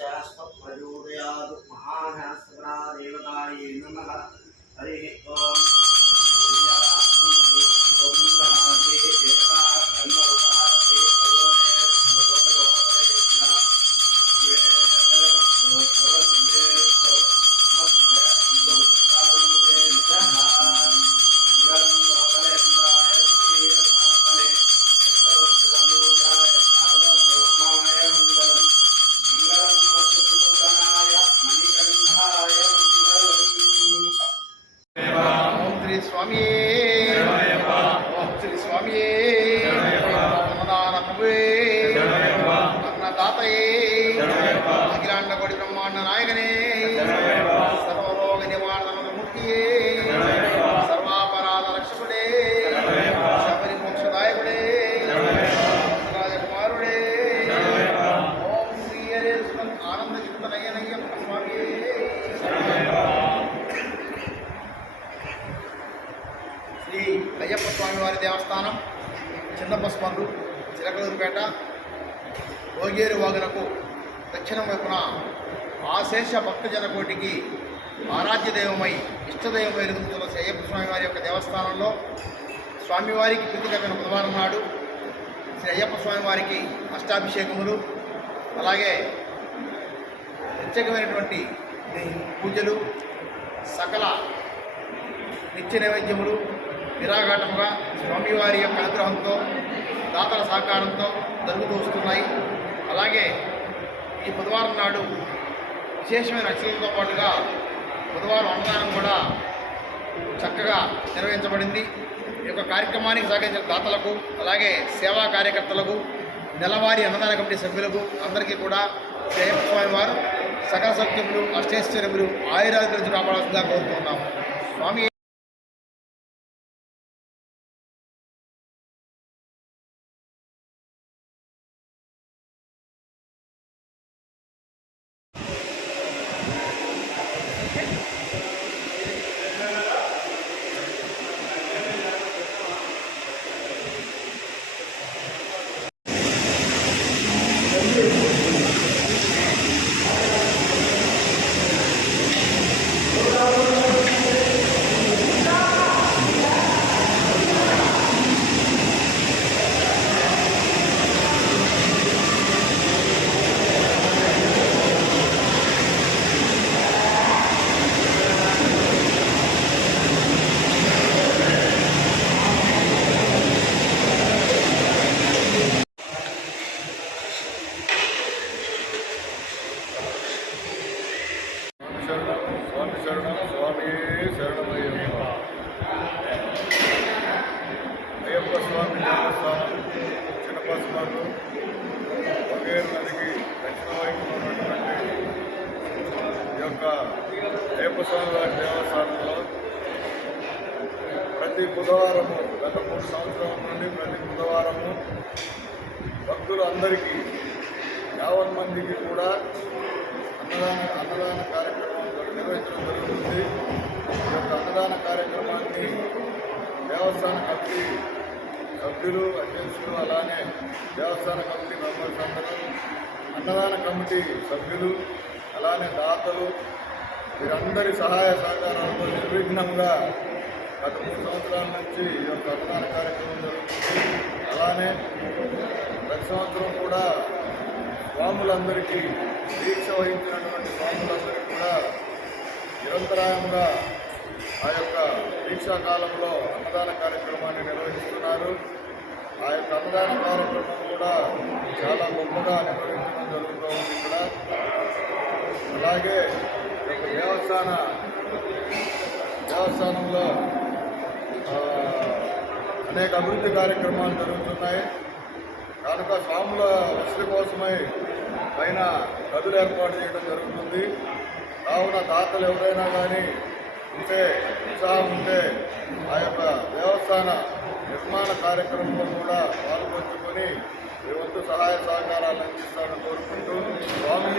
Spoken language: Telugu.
शास्त्रप्रचोदयात् महाशास्त्रदेवतायै नमः। हरिः ओम्। स्वामी श्री स्वामी अन्नदातये अखिलांड कोटि ब्रह्मांड नायकने सर्वरोग निवारण मूर्तिये सर्वापराध रक्षकुडे शबरी मोक्षदायकुडे राजकुमारुडे ओम श्री हरे आनंद चित्त नयनय्यम स्वामी శ్రీ అయ్యప్ప స్వామివారి దేవస్థానం చిన్నపస్పండు చిలకలూరుపేట ఓగేరు వాగునకు దక్షిణం వైపున ఆశేష భక్తజన కోటికి ఆరాధ్య దైవమై ఇష్టదైవమై ఎదుగుతున్న శ్రీ అయ్యప్ప స్వామివారి యొక్క దేవస్థానంలో స్వామివారికి ప్రీతికరమైన బుధవారం నాడు శ్రీ అయ్యప్ప స్వామివారికి అష్టాభిషేకములు అలాగే ప్రత్యేకమైనటువంటి పూజలు సకల నిత్య నైవేద్యములు నిరాఘాటముగా స్వామివారి యొక్క అనుగ్రహంతో దాతల సహకారంతో జరుగుతూ వస్తున్నాయి. అలాగే ఈ బుధవారం నాడు విశేషమైన అర్చనలతో పాటుగా బుధవారం అన్నదానం కూడా చక్కగా నిర్వహించబడింది. ఈ యొక్క కార్యక్రమానికి సహకరించిన దాతలకు అలాగే సేవా కార్యకర్తలకు నెలవారీ అన్నదాన కమిటీ సభ్యులకు అందరికీ కూడా శ్రీ అయ్యప్ప స్వామి వారు సకల సౌఖ్యములు అష్టైశ్వర్యములు ఆయురాలు గురించి కాపాడాల్సిందిగా కోరుతున్నాము. స్వామి स्वामी शरणम स्वामी शरणमయ్యప్ప అయ్యప్ప స్వామి దేవస్థానం చిన్నపస్పండు ఒగేరు నదికి దక్షిణ వైపున ఉన్నటువంటి ఈ యొక్క అయ్యప్ప స్వామి వారి దేవస్థానంలో ప్రతి బుధవారము గత 3 సంవత్సరాల నుండి ప్రతి బుధవారము భక్తులు అందరికీ 50 మందికి కూడా అన్నదాన కార్యక్రమం నిర్వహించడం జరుగుతుంది. ఈ యొక్క అన్నదాన కార్యక్రమాన్ని దేవస్థాన కమిటీ సభ్యులు అధ్యక్షులు అలానే దేవస్థాన కమిటీ మెంబర్స్ అందరూ అన్నదాన కమిటీ సభ్యులు అలానే దాతలు వీరందరి సహాయ సహకారాలతో నిర్విఘ్నంగా గత 3 సంవత్సరాల నుంచి ఈ యొక్క అన్నదాన కార్యక్రమం జరుగుతుంది. అలానే ప్రతి సంవత్సరం కూడా స్వాములందరికీ దీక్ష వహించినటువంటి స్వాములందరికీ కూడా నిరంతరాయంగా ఆ యొక్క దీక్షా కాలంలో అన్నదాన కార్యక్రమాన్ని నిర్వహిస్తున్నారు. ఆ యొక్క అన్నదాన కార్యక్రమం కూడా చాలా గొప్పగా నిర్వహించడం జరుగుతూ ఉంది ఇక్కడ. అలాగే దేవస్థానంలో అనేక అభివృద్ధి కార్యక్రమాలు జరుగుతున్నాయి కనుక స్వాముల వసతి కోసమై పైన గదులు ఏర్పాటు చేయడం జరుగుతుంది. కావున దాతలు ఎవరైనా కానీ ఉంటే ఉత్సాహం ఉంటే ఆ యొక్క దేవస్థాన నిర్మాణ కార్యక్రమంలో కూడా పాల్గొంచుకొని మీ వంతు సహాయ సహకారాలు అందిస్తారని కోరుకుంటూ స్వామి